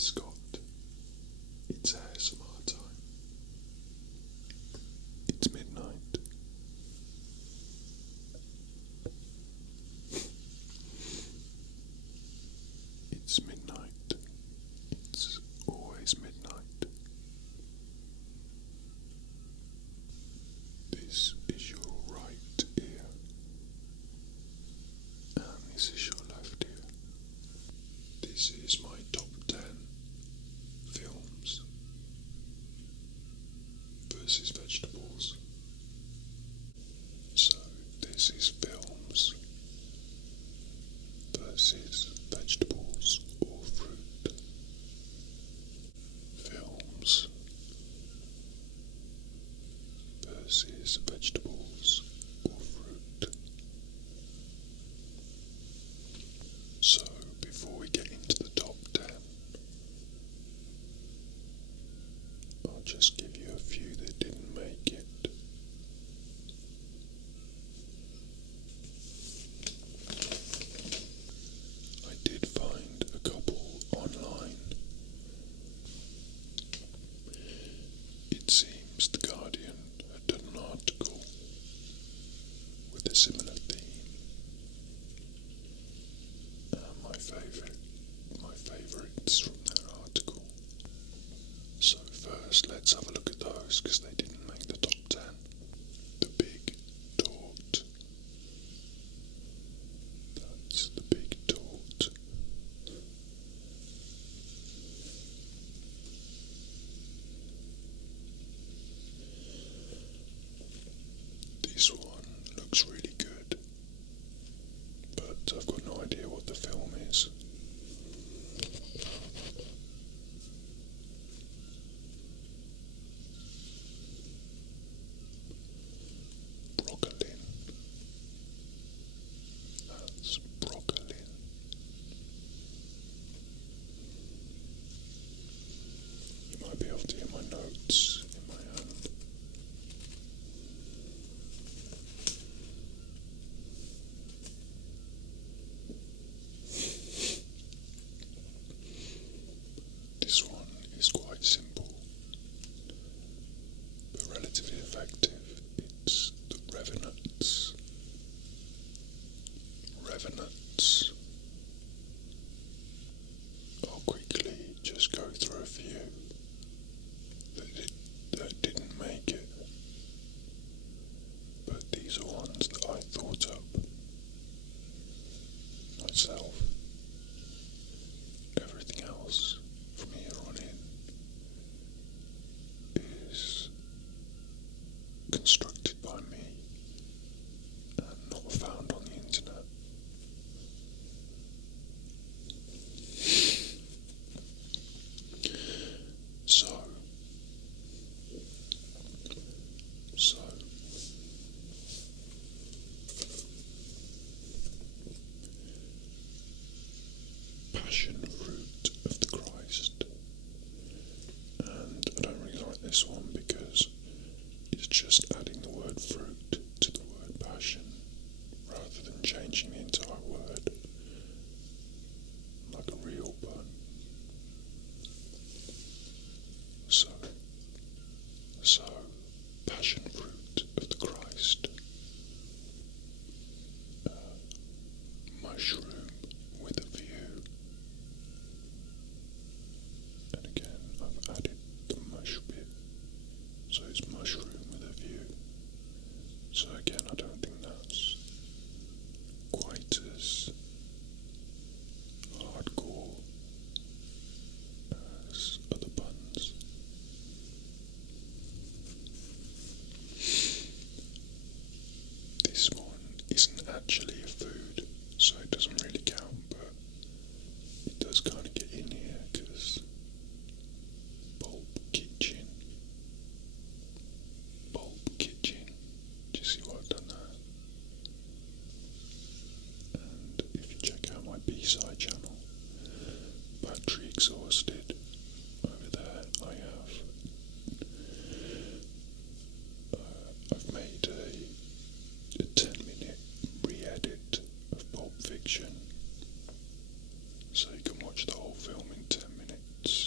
Scott. It's ASMR time. It's midnight. It's midnight. It's always midnight. This is your right ear, and this is your left ear. This is my top 10 films versus vegetables. So this is films versus vegetables or fruit. Films versus vegetables or fruit. So before we get into the top 10, I'll just give you a few that didn't make it. I did find a couple online. It seems The Guardian had done an article with a similar theme. My favourites from that article. So first, let's have a look at those, because they didn't make the top 10. The Big Tort. That's The Big Tort. This one looks really good, but I've got no idea what the film is. Broccolin. That's Broccolin. You might be able to hear my notes in my hand. This one is quite simple, but relatively effective. It's the Revenants. Revenants. I'll quickly just go through a few that didn't make it, but these are ones that I thought up myself. Everything else from here on in is constructed by me and not found on the internet. So Passion Fruit of the Christ. And I don't really like this one because it's just adding the word fruit to the word passion rather than changing the entire word like a real pun. So Passion Fruit of the Christ. Mushroom with a view. And again, I've added the mush bit, so it's mushroom with a view. So again, I don't think that's quite as hardcore as other puns. This one isn't actually a food, so it doesn't really count, but it does kind of get in here because Bulb Kitchen. Do you see what I've done there? And if you check out my B-side channel, Battery Exhausted, over there I've made a 10-minute re-edit of Pulp Fiction, so you can watch the whole film in 10 minutes.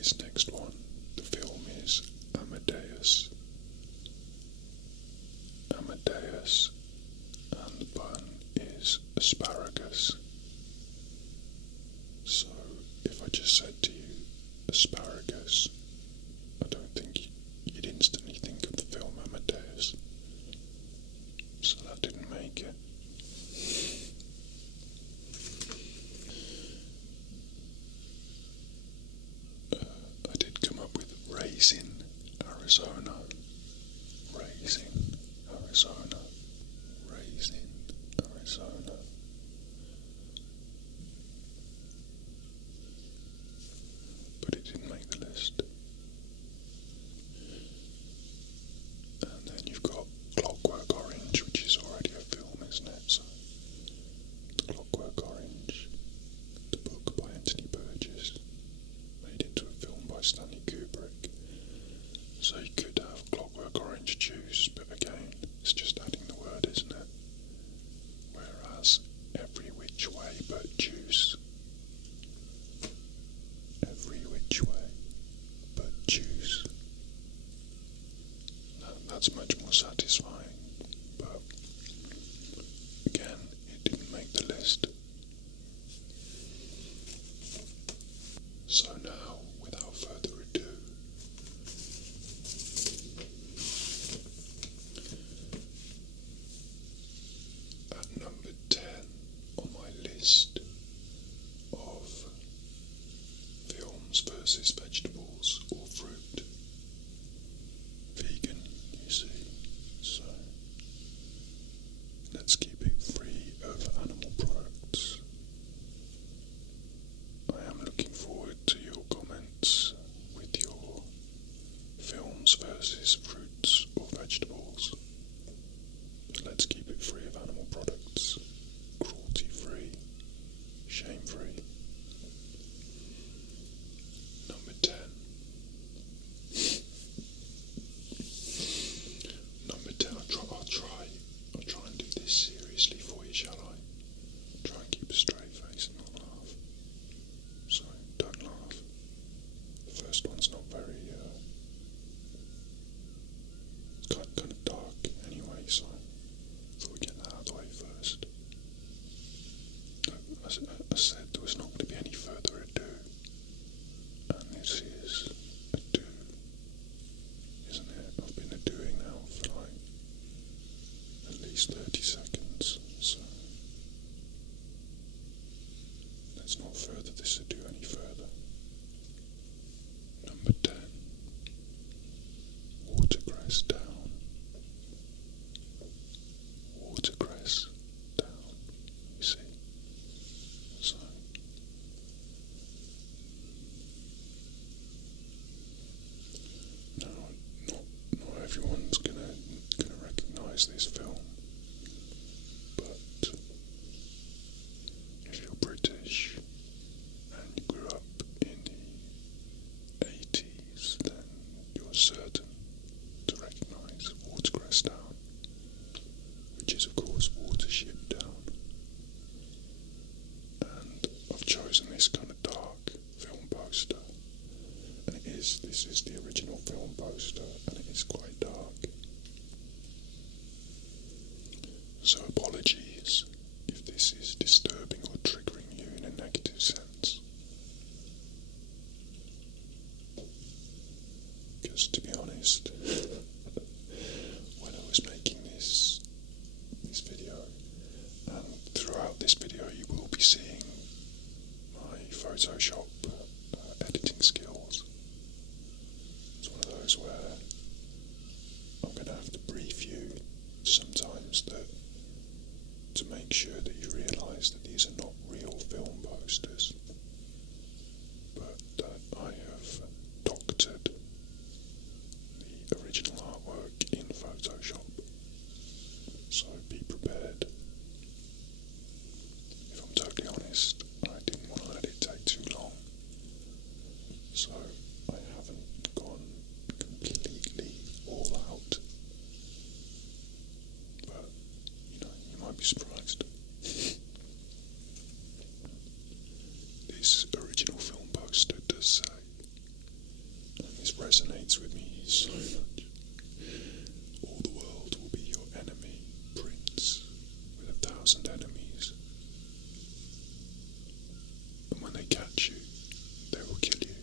this next one, the film is Amadeus. Amadeus, and the bun is asparagus. So if I just said to you asparagus, I don't think you'd instantly think of the film Amadeus. So that didn't make it. I did come up with Raisin, Arizona. Raisin, Arizona. Raisin, Arizona. But it didn't make the list. And then you've got Clockwork Orange, which is already a film, isn't it? So, The Clockwork Orange, the book by Anthony Burgess, made into a film by Stanley Kubrick. So you could have Clockwork Orange juice, but again, it's just adding the word, isn't it? Whereas Every Which Way But Juice. Every which way but juice. That's much more satisfying, but again, it didn't make the list. So now, without further ado, at number 10 on my list of films versus vegetables or fruit. Vegan, you see. So let's keep it free of animal products. I am looking forward to your comments with your films versus fruits or vegetables. But let's keep it free of animal products. Cruelty free. Shame free. Number 10. Number 10. I'll try and do this seriously for you, shall I? Try and keep a straight face and not laugh. So, don't laugh. The first one's not very, it's kind of dark anyway, so I thought we'd get that out of the way first. As I said, there was not going to be any further ado. And this is a do, isn't it? I've been a doing now for like at least 30 seconds, so let's not further this ado any further. Number 10, Watercress Down. Watercress Down, you see? So no, not everyone's gonna recognise this film, but if you're British and you grew up in the 80s, then you're certain to recognise Watercress Down, which is of course Watership Down. And I've chosen this kind of dark film poster, and this is the original film poster, and it is quite dark. So apologies if this is disturbing or triggering you in a negative sense. Because to be honest, when I was making this video, and throughout this video you will be seeing my Photoshop editing skills. It's one of those where I'm going to have to brief you sometimes to make sure that you realise that these are not real film posters, but that I have doctored the original artwork in Photoshop. So be prepared. If I'm totally honest, I didn't want to let it take too long, so I haven't gone completely all out. But, you might be surprised. This original film poster does say and when they catch you, they will kill you.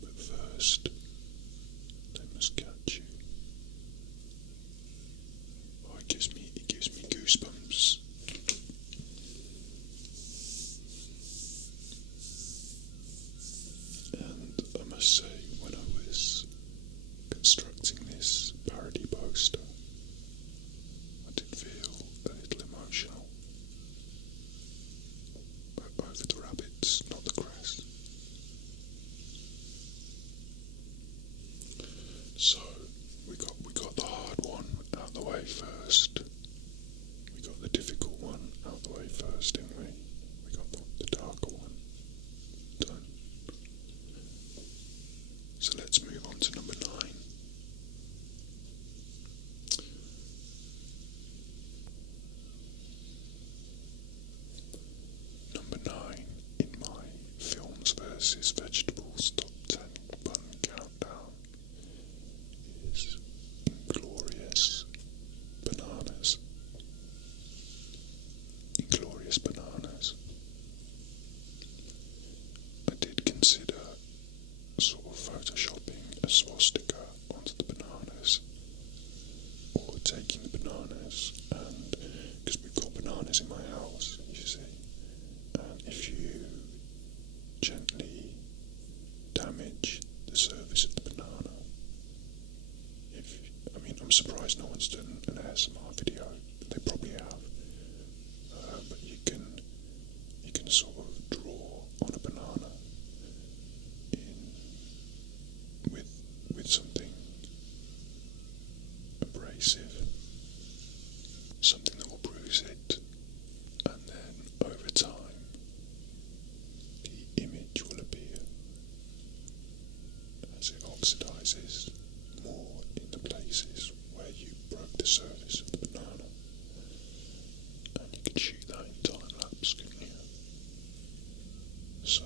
But first, they must catch you. Oh, it gives me goosebumps. And I must say, when I was constructing this parody poster, I did feel a little emotional over the rabbits, not the crest. So we got the hard one out the way first. We got the difficult one out the way first, didn't we? We got the darker one done. So let's move on to number 9. Number 9 in my films versus vegetables top 10 pun countdown is Inglourious Bananas. Inglourious Bananas. I did consider sort of photoshopping a swastika onto the bananas, or taking the bananas, and because we've got bananas in my house, you see, and if you gently damage the surface of the banana, I'm surprised no one's done an ASMR video, but they probably have, but you can sort of draw on a banana with something abrasive, something that will bruise it, and then over time the image will appear as it oxidizes more in the places where you broke the surface of the banana. And you could shoot that in time lapse, couldn't you? So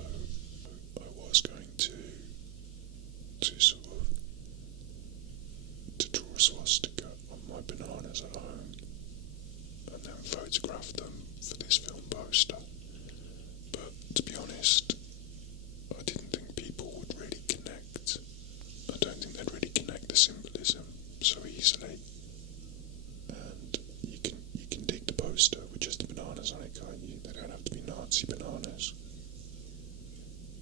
I was going to sort of to draw a swastika on my bananas at home and then photograph them for this film poster. But to be honest, I didn't think people would really connect. I don't think they'd really connect the symbolism so easily. And you can dig the poster with just the bananas on it, can't you? They don't have to be Nazi bananas.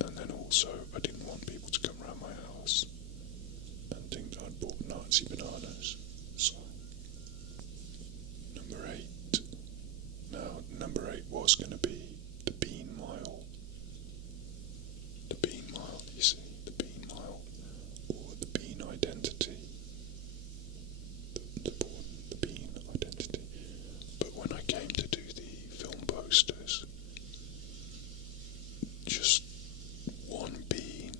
And then also, I didn't want people to come around my house and think that I'd bought Nazi bananas. So, number 8. Now, number 8 was going to be the Bean Mile. The Bean Mile, you see, the Bean Mile, or the Bean Identity. The Bean Identity. But when I came to do the film posters, just one bean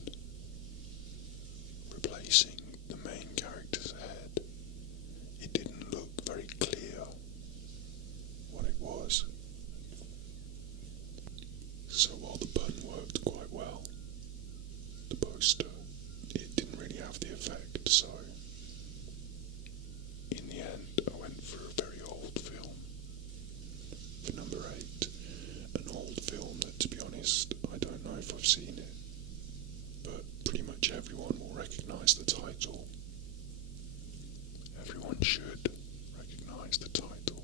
replacing the main character's head, it didn't look very clear what it was. So while the pun worked quite well, the poster, it didn't really have the effect. So in the end, I went for a very old film for number 8. An old film that, to be honest, I don't know if I've seen it, but pretty much everyone will recognise the title. Everyone should recognise the title.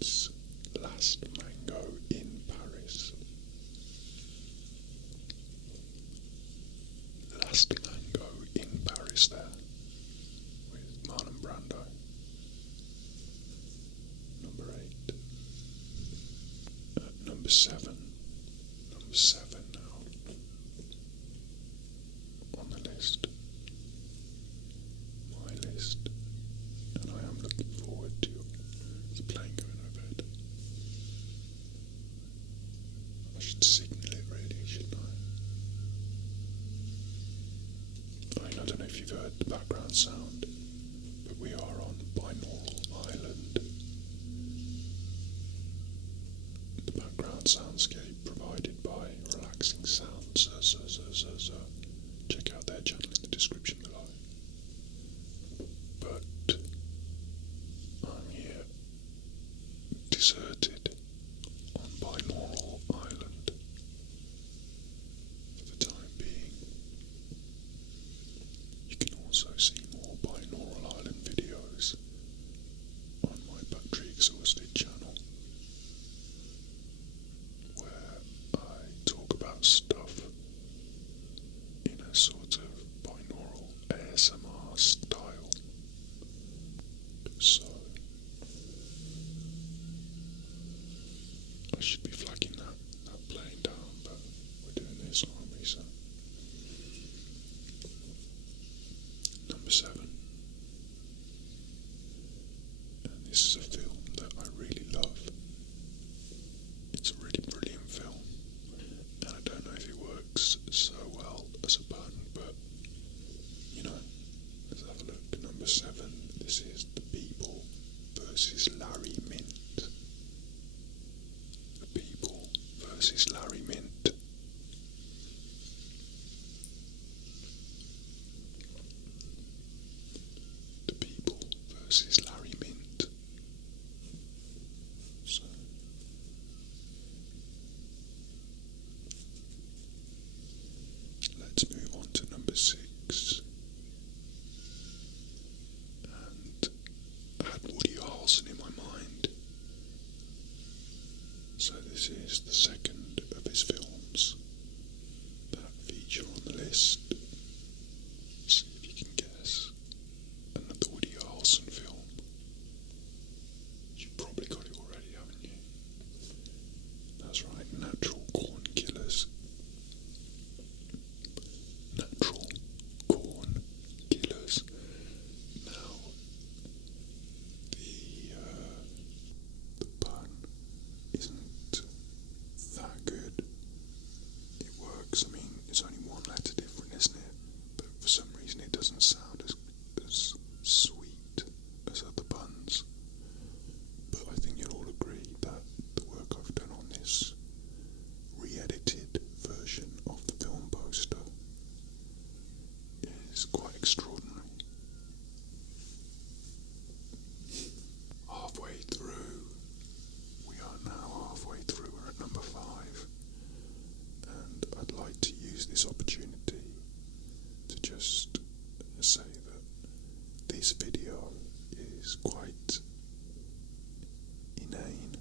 It's Last Mango in Paris. Last Mango in Paris there, with Marlon Brando. Number 8. Number 7. Number 7 now on the list. My list. And I am looking forward to the plane going overhead. I should signal it really, shouldn't I? I don't know if you've heard the background sound, but we are on Binaural Island. The background soundscape provided by RelaxingSoundZZZzz. Check out their channel in the description below. But I'm here deserted on I should be flagging that playing down, but we're doing this, aren't we? So number 7, and this is a film that I really love. It's a really brilliant film, and I don't know if it works so well as a pun, but you know, let's have a look. Number 7, this is The People versus Larry Mint. The People versus Larry Mint. The People versus Larry Mint. So let's move on to number 6. And I had Woody Harrelson in my mind. So this is the second of his films that feature on the list. See if you can guess. Another Woody Harrelson film. You've probably got it already, haven't you? That's right, Natural Corn Killers. Natural Corn Killers. Now, the pun isn't that good. It works. I mean, it's only one letter different, isn't it? But for some reason, it doesn't sound as sweet as other puns. But I think you'll all agree that the work I've done on this re-edited version of the film poster is quite extraordinary. Halfway through, we are now halfway through, we're at number 5, and I'd like to use this opportunity to just say that this video is quite inane.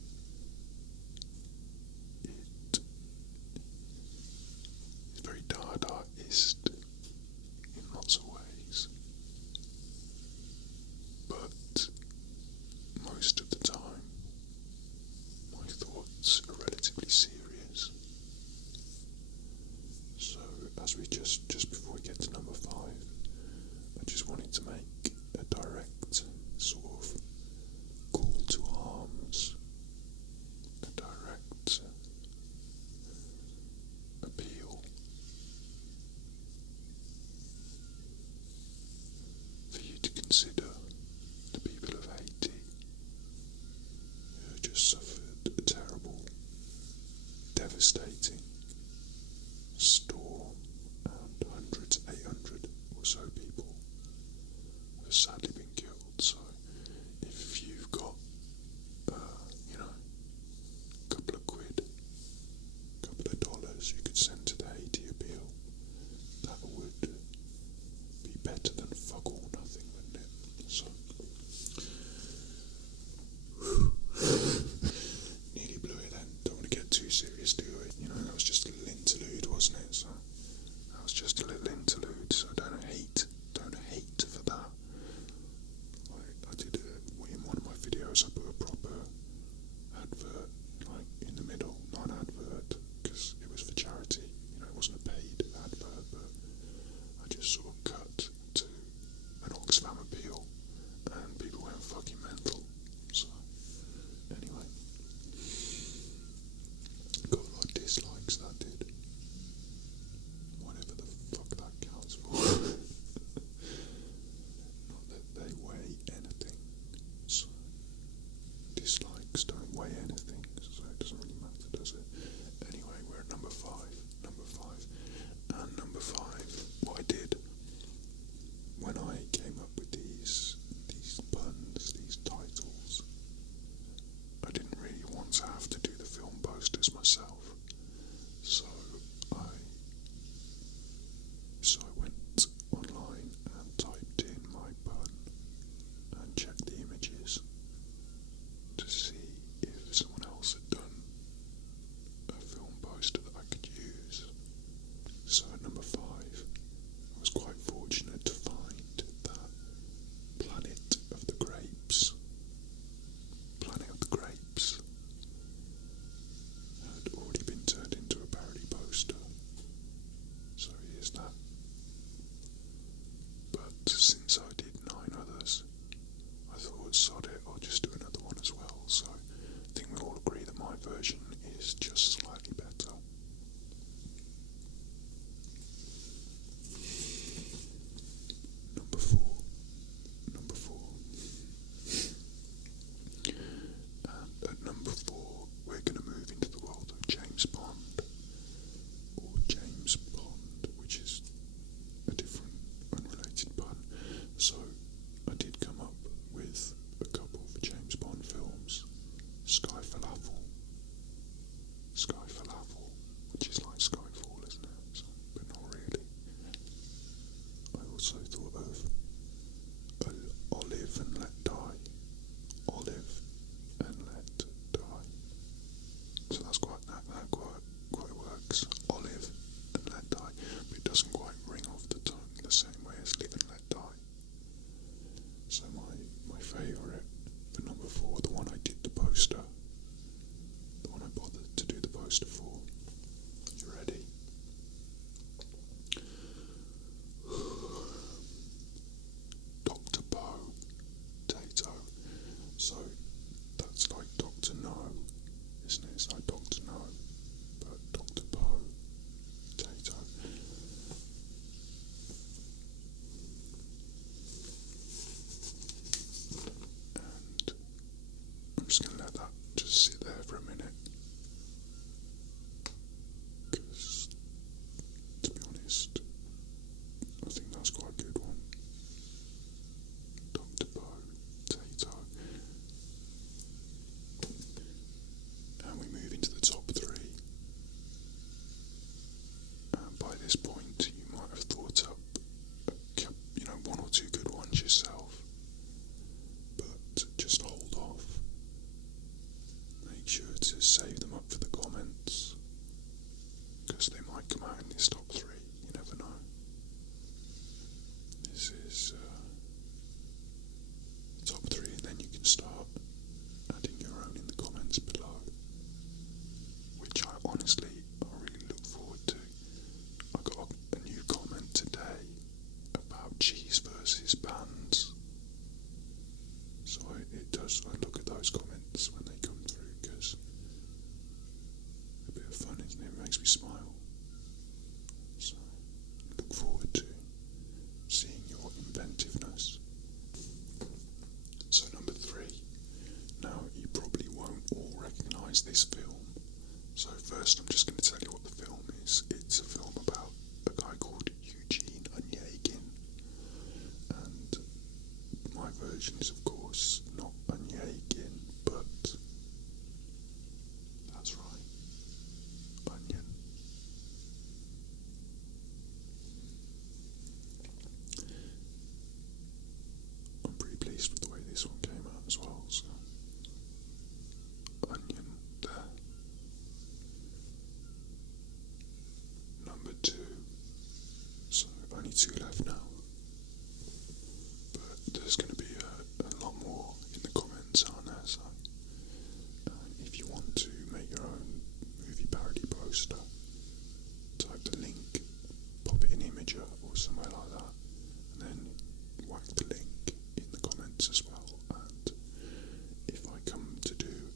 It is very Dadaist in lots of ways, but most of the time my thoughts are relatively serious. So as we just before we get to number 5, I just wanted to make a direct sort of call to arms, a direct appeal for you to consider the people of Haiti who just suffered a terrible, devastating storm, and 800 or so people have sadly been killed. So if you've got, a couple of quid, a couple of dollars you could send to the Haiti appeal, that would be better than fuck all nothing, wouldn't it? So nearly blew it then. Don't want to get too serious, do we? That was just is just slightly better. Number four. And at number 4, we're going to move into the world of James Bond, or James Bond, which is a different, unrelated pun. So I did come up with a couple of James Bond films. Sky Falafel, which is like Skyfall, isn't it? So, but not really. I also thought of Olive and Let Die. Olive and Let Die. So that's quite works. Olive and Let Die, but it doesn't quite ring off the tongue the same way as Live and Let Die. So my favourite for number 4, the one I did the poster, the one I bothered to do the poster for. You ready? Dr. Potato. So that's like Dr. No, isn't it? It's like Dr. No, but Dr. Potato. And I'm just going to let that just sit there for a minute, because to be honest, I think that's quite a good one. Dr. Potato. And we move into the top 3. And by this point, you might have thought up, one or two good ones yourself. But just hold off. Make sure to save them up for the comments, because they might come out in this top 3. You never know. This is top 3, and then you can start adding your own in the comments below, which I really look forward to. I got a new comment today about cheese versus bands, so I look at those comments when they come through, because a bit of fun, isn't it? It makes me smile. So look forward to seeing your inventiveness. So number 3. Now, you probably won't all recognise this film. So first, I'm just going to tell you what the film is. It's a film about a guy called Eugene Onegin, and my version is, of course, not Onegin, but that's right, onion. I'm pretty pleased with the way this one came out as well, so onion there. Number 2. So only 2 left now, but there's going to be a lot more in the comments, aren't there? So if you want to make your own movie parody poster, type the link, pop it in Imager or somewhere like that, and then whack the link in the comments as well. And if I come to do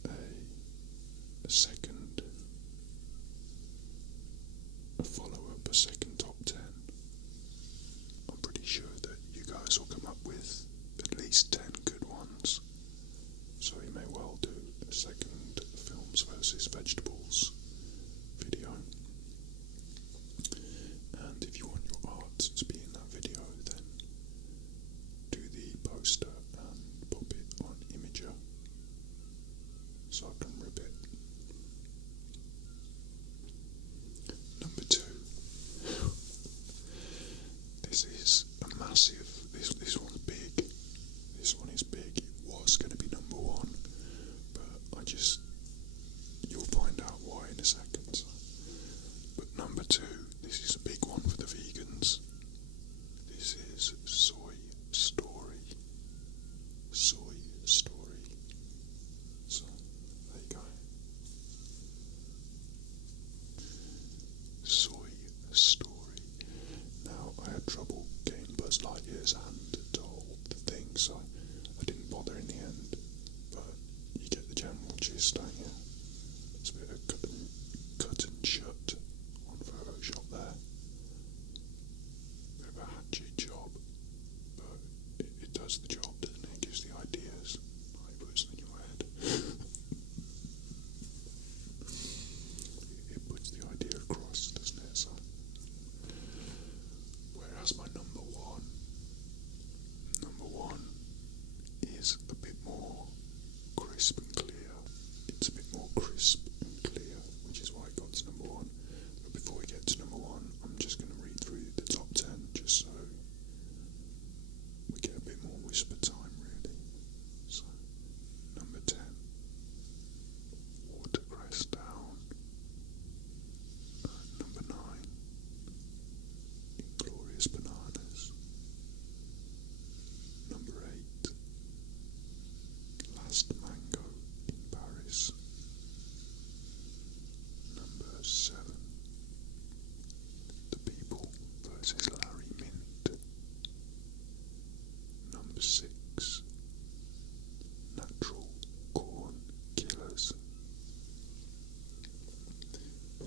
a second, a follow-up, a second top 10, I'm pretty sure that you guys will come up with at least 10 good ones. So we may well do a second films versus vegetables video. And if you want your art to be in that video, then do the poster and pop it on Imager so I can rip it. Number 2. This is a massive, this one's big. This one is big. It was going to be number 1, but you'll find out why in a second. But number 2, this is a big one for the vegans. This is Soy Story. Soy Story. So, there you go. Soy Story. Now, I had trouble getting Buzz Lightyear's hand to hold the thing, so I didn't bother in the end. But you get the general gist, don't you? It's a bit of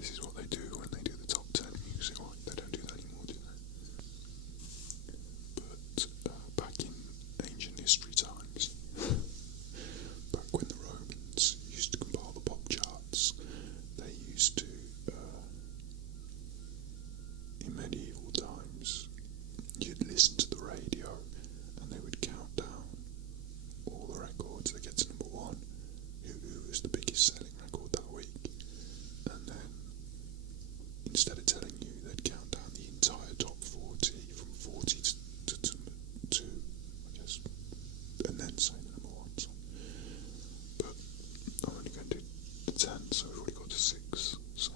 This is what they do when they do the top 10 music. Well, they don't do that anymore, do they? But back in ancient history times, back when the Romans used to compile the pop charts, they used to, in medieval times, you'd listen to the radio and they would count down all the records. They get to number one, who was the biggest selling record that week, and then instead of telling you, they'd count down the entire top 40 from 40 to I guess, and then say the number one song. But I'm only going to do the 10, so we've already got to 6. So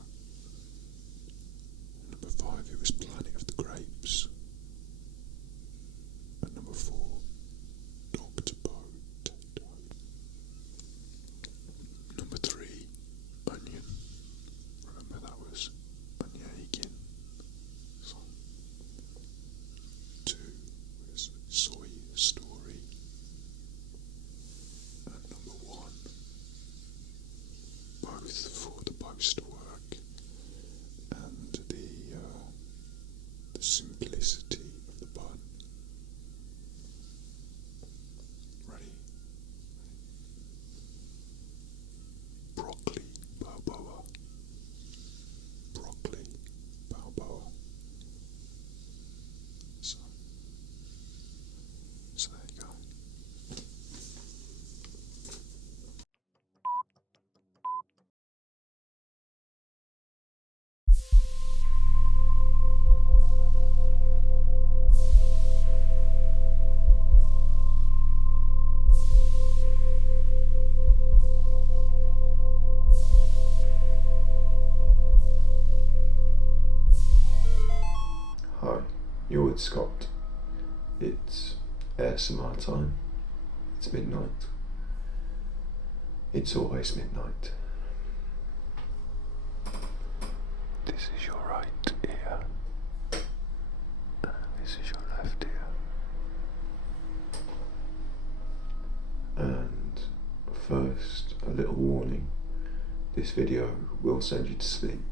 number 5, it was Planet of the Grapes. And number 4, Dr. Potato. Number 3, Onion. Remember that was Anya Aiken. So 2 was Soy Story. And number 1, both for the poster work and the simplicity of the pun. Ready? Broccoli Balboa. Broccoli Balboa. So there you go. Hi, you're with Scott. It's ASMR time. It's midnight. It's always midnight. This is your right ear. This is your left ear. And first, a little warning. This video will send you to sleep.